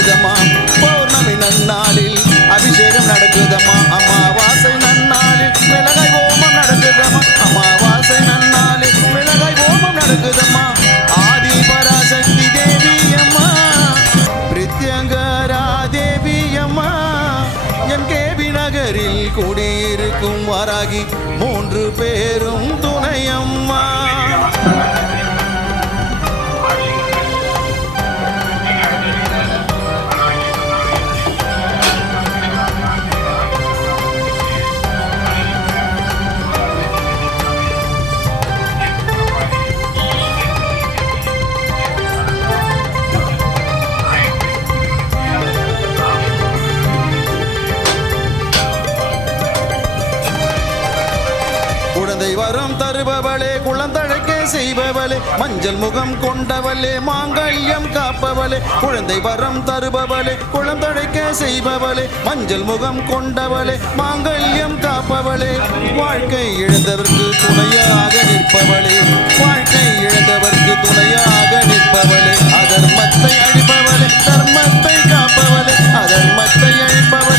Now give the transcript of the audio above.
நடக்குதம்மா. பௌர்ணமி நன்னாளில் அபிஷேகம் நடக்குதம்மா. அமாவாசை நன்னாளில் மிளகாய் ஹோமம் நடக்குதம்மா. அமாவாசை நன்னாளில் மிளகாய் ஹோமம் நடக்குதம்மா. ஆதி பராசக்தி தேவி அம்மா, பிரித்யங்கரா தேவி அம்மா, என் கேபி நகரில் குடியிருக்கும் வாராகி 3 பேரும் துணையம்மா. குழந்தை வரம் தருபவளே, குழந்தழைக்க செய்பவளே, மஞ்சள் முகம் கொண்டவளே, மாங்கல்யம் காப்பவளே. குழந்தை வரம் தருபவளே, குழந்தழைக்க செய்பவளே, மஞ்சள் முகம் கொண்டவளே, மாங்கல்யம் காப்பவளே. வாழ்க்கை இழந்தவர்க்கு துணையாக நிற்பவளே, வாழ்க்கை இழந்தவர்க்கு துணையாக நிற்பவளே. அதர்மத்தை அழிப்பவளே, தர்மத்தை காப்பவளே, அதர்மத்தை அழிப்பவளே,